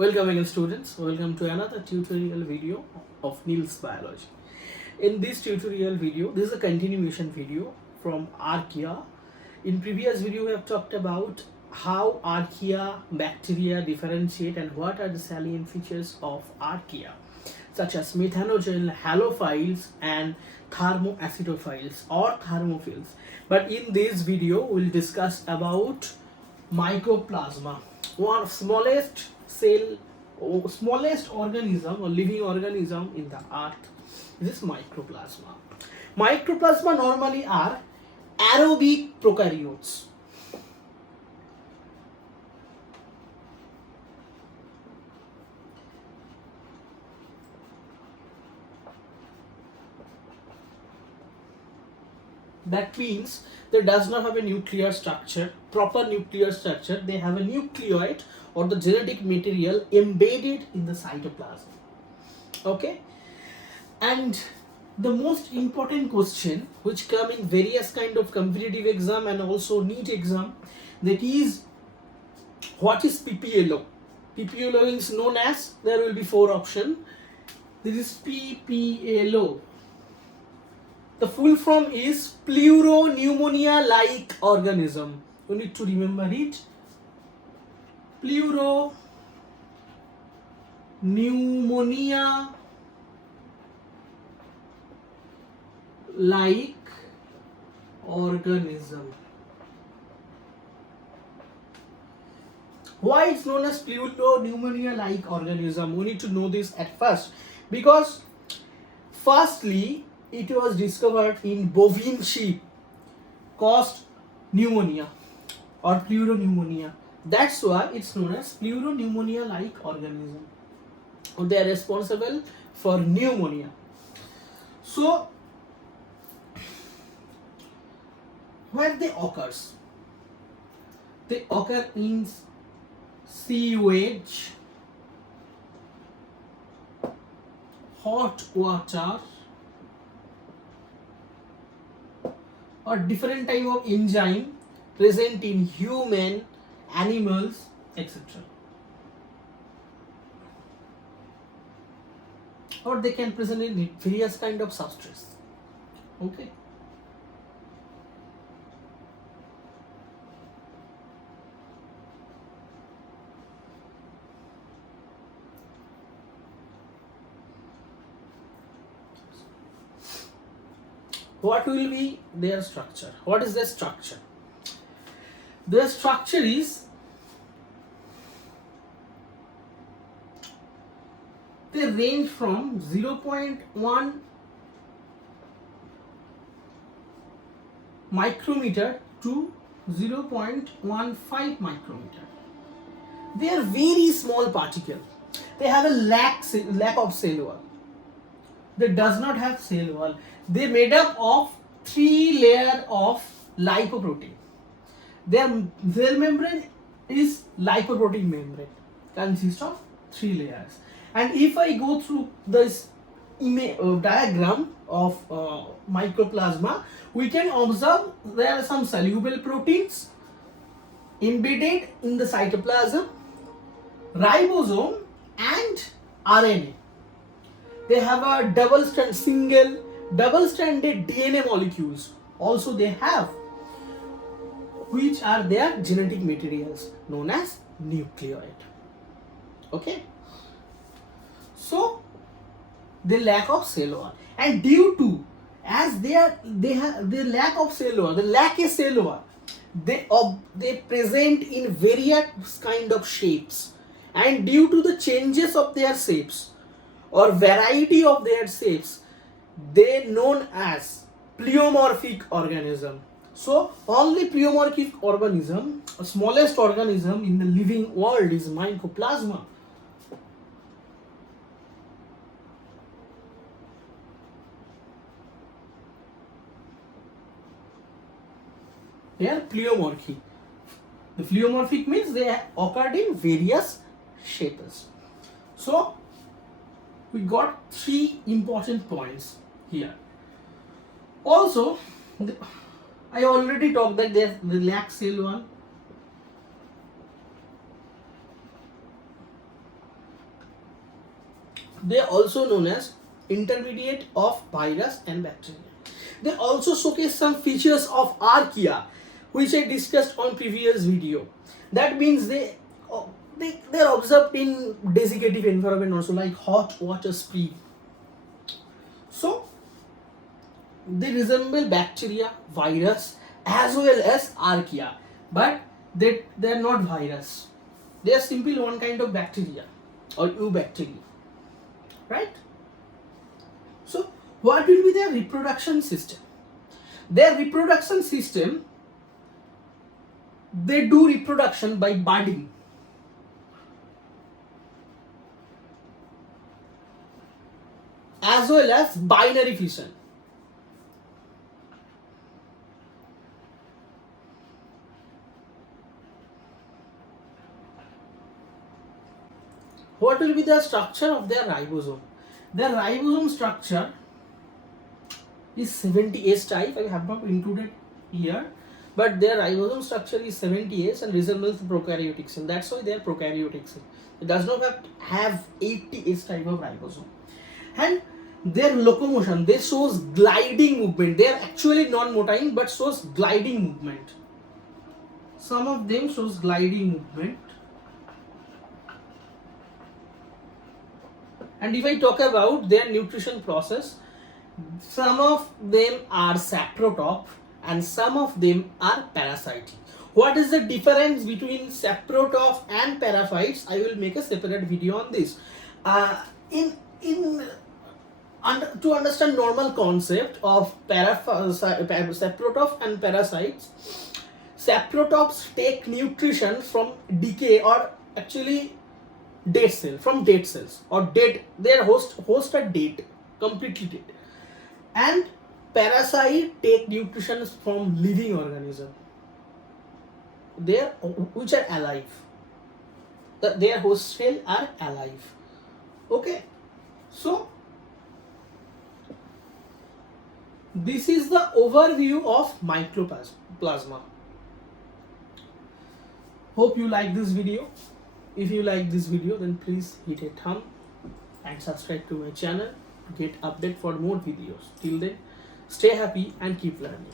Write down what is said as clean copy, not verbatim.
Welcome again students, welcome to another tutorial video of Neil's Biology. In this tutorial video, this is a continuation video from Archaea. In previous video we have talked about how Archaea bacteria differentiate and what are the salient features of Archaea, such as methanogen, halophiles and thermoacidophiles or thermophiles. But in this video we'll discuss about Mycoplasma, one of smallest cell or smallest organism or living organism in the earth. This is Mycoplasma. Mycoplasma normally are aerobic prokaryotes. That means they does not have a nuclear structure, proper nuclear structure. They have a nucleoid or the genetic material embedded in the cytoplasm. Okay, and the most important question which come in various kind of competitive exam and also NEET exam, that is, what is PPLO? PPLO is known as, there will be four options. This is PPLO. The full form is pleuropneumonia-like organism. You need to remember it. Pleuropneumonia-like organism. Why it's known as pleuropneumonia-like organism? We need to know this at first, because firstly, it was discovered in bovine sheep caused pneumonia or pleuropneumonia. That's why it's known as pleuropneumonia-like organism. They are responsible for pneumonia. So, where they occurs? They occur in sewage, hot water, or different type of enzyme present in human, animals, etc. Or they can present in various kind of substrates. Okay. What will be their structure? What is their structure? Their structure is, they range from 0.1 micrometer to 0.15 micrometer. They are very small particles. They have a lack of cell wall. They does not have cell wall. They made up of 3 layers of lipoprotein. Their cell membrane is lipoprotein membrane, consists of 3 layers. And if I go through this diagram of Mycoplasma, we can observe there are some soluble proteins embedded in the cytoplasm, ribosome and RNA. They have a double-stranded DNA molecules. Also they have, which are their genetic materials known as nucleoid. Okay. So they lack of cell wall, and due to as they lack of cell wall, they lack a cell wall, they present in various kind of shapes, and due to the changes of their shapes or variety of their shapes, they known as pleomorphic organism. So only pleomorphic organism, the smallest organism in the living world, is Mycoplasma. They are pleomorphic. The pleomorphic means they occurred in various shapes. So we got 3 important points here. Also, I already talked that they lack cell wall. They are also known as intermediate of virus and bacteria. They also showcase some features of archaea, which I discussed on previous video. That means they are observed in desiccative environment also, like hot water spring. So they resemble bacteria, virus, as well as archaea, but they are not virus. They are simply one kind of bacteria or eubacteria, right? So what will be their reproduction system? Their reproduction system, they do reproduction by budding. As well as binary fission. What will be the structure of their ribosome? Their ribosome structure is 70S type. I have not included here, but their ribosome structure is 70S and resembles the prokaryotic cell. That's why they are prokaryotic cell. It does not have 80S type of ribosome. And their locomotion, they shows gliding movement. They are actually non-motile but shows gliding movement. Some of them shows gliding movement. And if I talk about their nutrition process, some of them are saprotoph and some of them are parasitic. What is the difference between saprotoph and parasites? I will make a separate video on this. To understand normal concept of saprotoph and parasites, saprotophs take nutrition from decay or actually dead cell, from dead cells or dead, their host are dead, completely dead. And parasite take nutrition from living organism, which are alive. Their host cell are alive. Okay, so this is the overview of Mycoplasma. Hope you like this video. If you like this video, then please hit a thumb and subscribe to my channel to get update for more videos. Till then, stay happy and keep learning.